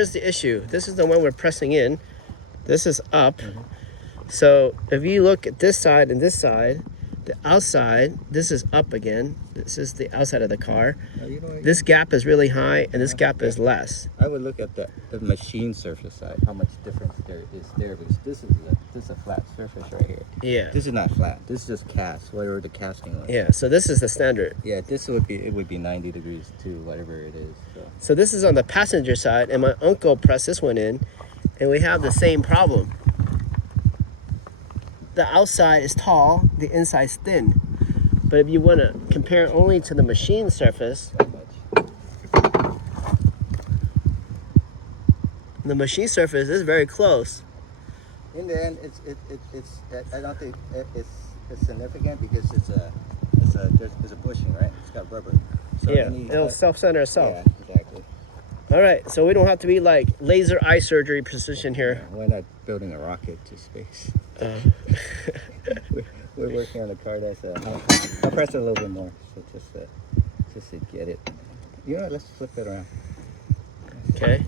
Here's the issue. This is the one we're pressing in. This is up. So if you look at this side and this side, the outside, this is up again. This is the outside of the car. This gap is really high and this gap is less. I would look at the machine surface side, how much difference there is there, because this is a flat surface right here. Yeah. This is not flat. This is just cast, whatever the casting was. Yeah, so this is the standard. Yeah, this would be 90 degrees to whatever it is. So this is on the passenger side, and my uncle pressed this one in, and we have the same problem. The outside is tall, the inside is thin. But if you want to compare only to the machine surface, the machine surface is very close. In the end, I don't think it's significant because there's a bushing, right? It's got rubber. So Yeah, it'll self-center itself. Yeah, exactly. All right, so we don't have to be like laser eye surgery precision here. Yeah, we're not building a rocket to space. We're working on a car that's I'll press it a little bit more, so just to get it. You know what, let's flip it around. Okay.